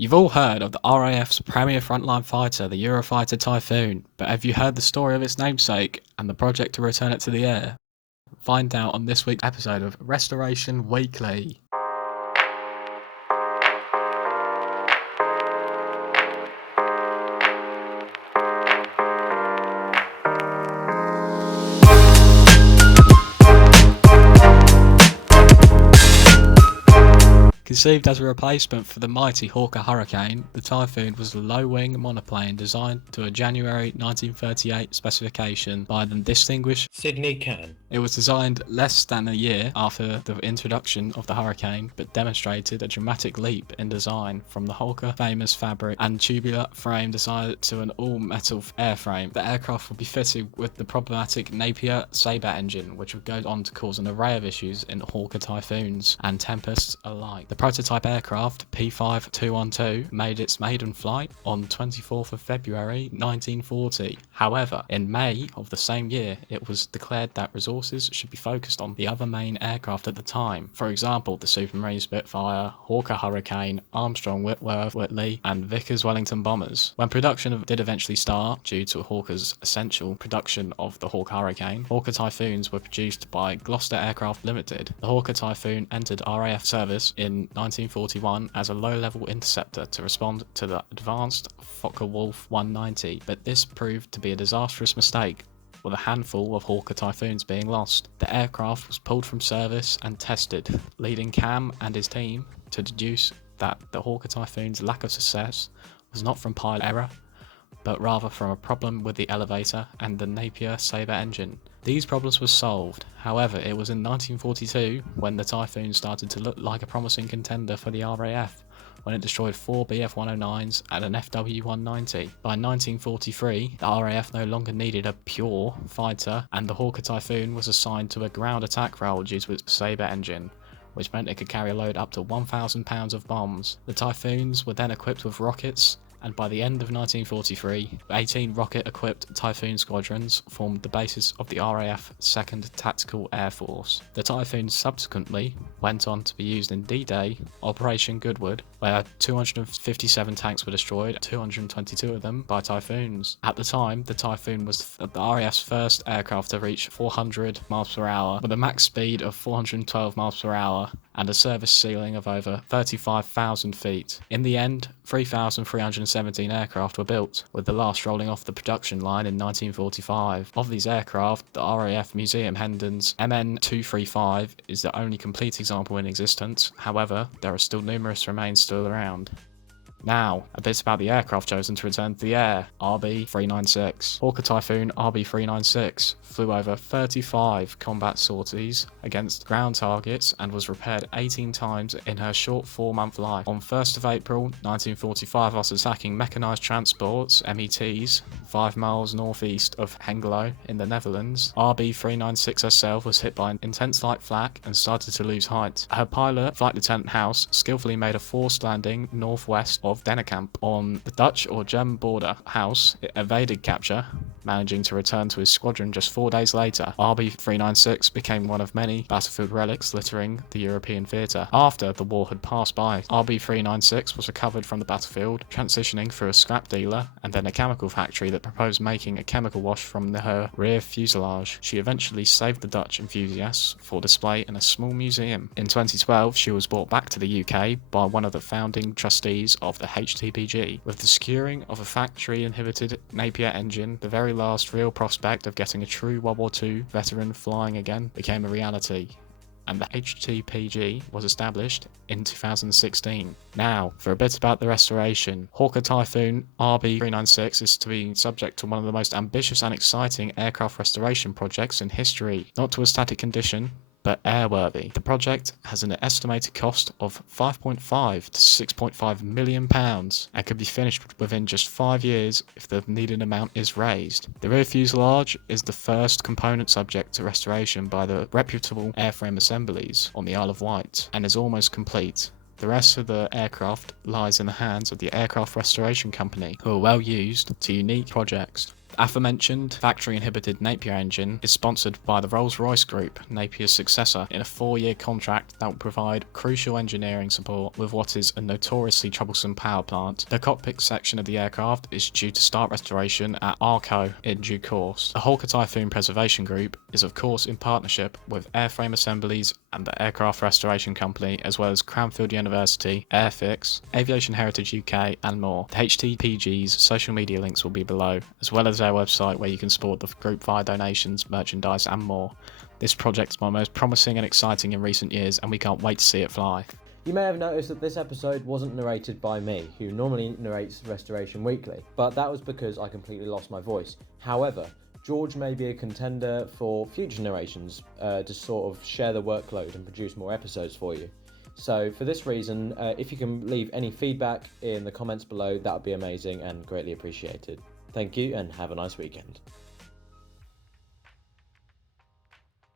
You've all heard of the RAF's premier frontline fighter, the Eurofighter Typhoon, but have you heard the story of its namesake and the project to return it to the air? Find out on this week's episode of Restoration Weekly. Conceived as a replacement for the mighty Hawker Hurricane, the Typhoon was a low-wing monoplane designed to a January 1938 specification by the distinguished Sydney Can. It was designed less than a year after the introduction of the Hurricane, but demonstrated a dramatic leap in design from the Hawker famous fabric and tubular frame designed to an all-metal airframe. The aircraft would be fitted with the problematic Napier Sabre engine, which would go on to cause an array of issues in Hawker Typhoons and Tempests alike. The prototype aircraft, P5212, made its maiden flight on 24th of February 1940. However, in May of the same year, it was declared that resources should be focused on the other main aircraft at the time. For example, the Supermarine Spitfire, Hawker Hurricane, Armstrong Whitworth Whitley, and Vickers Wellington bombers. When production did eventually start, due to Hawker's essential production of the Hawker Hurricane, Hawker Typhoons were produced by Gloucester Aircraft Limited. The Hawker Typhoon entered RAF service in 1941 as a low-level interceptor to respond to the advanced Focke-Wulf 190, but this proved to be a disastrous mistake, with a handful of Hawker Typhoons being lost. The aircraft was pulled from service and tested, leading Cam and his team to deduce that the Hawker Typhoon's lack of success was not from pilot error, but rather from a problem with the elevator and the Napier Sabre engine. These problems were solved. However, it was in 1942 when the Typhoon started to look like a promising contender for the RAF, when it destroyed 4 Bf-109s and an FW-190. By 1943, the RAF no longer needed a pure fighter, and the Hawker Typhoon was assigned to a ground attack role due to its Sabre engine, which meant it could carry a load up to 1,000 pounds of bombs. The Typhoons were then equipped with rockets, and by the end of 1943, 18 rocket-equipped Typhoon squadrons formed the basis of the RAF 2nd Tactical Air Force. The Typhoon subsequently went on to be used in D-Day, Operation Goodwood, where 257 tanks were destroyed, 222 of them by Typhoons. At the time, the Typhoon was the RAF's first aircraft to reach 400 miles per hour, with a max speed of 412 miles per hour and a service ceiling of over 35,000 feet. In the end, 3,317 aircraft were built, with the last rolling off the production line in 1945. Of these aircraft, the RAF Museum Hendon's MN235 is the only complete example in existence. However, there are still numerous remains still around. Now, a bit about the aircraft chosen to return to the air. RB396. Hawker Typhoon RB396 flew over 35 combat sorties against ground targets and was repaired 18 times in her short 4-month life. On 1st of April 1945, after attacking mechanised transports, METs, 5 miles northeast of Hengelo in the Netherlands, RB396 herself was hit by an intense light flak and started to lose height. Her pilot, Flight Lieutenant House, skillfully made a forced landing northwest of Dennekamp on the Dutch or German border. House evaded capture, managing to return to his squadron just 4 days later. RB396 became one of many battlefield relics littering the European theatre. After the war had passed by, RB396 was recovered from the battlefield, transitioning through a scrap dealer and then a chemical factory that proposed making a chemical wash from her rear fuselage. She eventually saved the Dutch enthusiasts for display in a small museum. In 2012, she was brought back to the UK by one of the founding trustees of the HTPG. With the securing of a factory-inhibited Napier engine, the very last real prospect of getting a true World War II veteran flying again became a reality, and the HTPG was established in 2016. Now, for a bit about the restoration. Hawker Typhoon RB396 is to be subject to one of the most ambitious and exciting aircraft restoration projects in history. Not to a static condition, but airworthy. The project has an estimated cost of £5.5 to £6.5 million and could be finished within just 5 years if the needed amount is raised. The rear fuselage is the first component subject to restoration by the reputable airframe assemblies on the Isle of Wight and is almost complete. The rest of the aircraft lies in the hands of the Aircraft Restoration Company, who are well used to unique projects. Aforementioned factory-inhibited Napier engine is sponsored by the Rolls-Royce Group, Napier's successor, in a 4-year contract that will provide crucial engineering support with what is a notoriously troublesome power plant. The cockpit section of the aircraft is due to start restoration at ARCO in due course. The Hawker Typhoon Preservation Group is of course in partnership with Airframe Assemblies and the Aircraft Restoration Company, as well as Cranfield University, Airfix, Aviation Heritage UK and more. The HTPG's social media links will be below, as well as their website where you can support the group via donations, merchandise and more. This project is my most promising and exciting in recent years, and we can't wait to see it fly. You may have noticed that this episode wasn't narrated by me, who normally narrates Restoration Weekly, but that was because I completely lost my voice. However, George may be a contender for future narrations to sort of share the workload and produce more episodes for you. So for this reason, if you can leave any feedback in the comments below, that would be amazing and greatly appreciated. Thank you and have a nice weekend.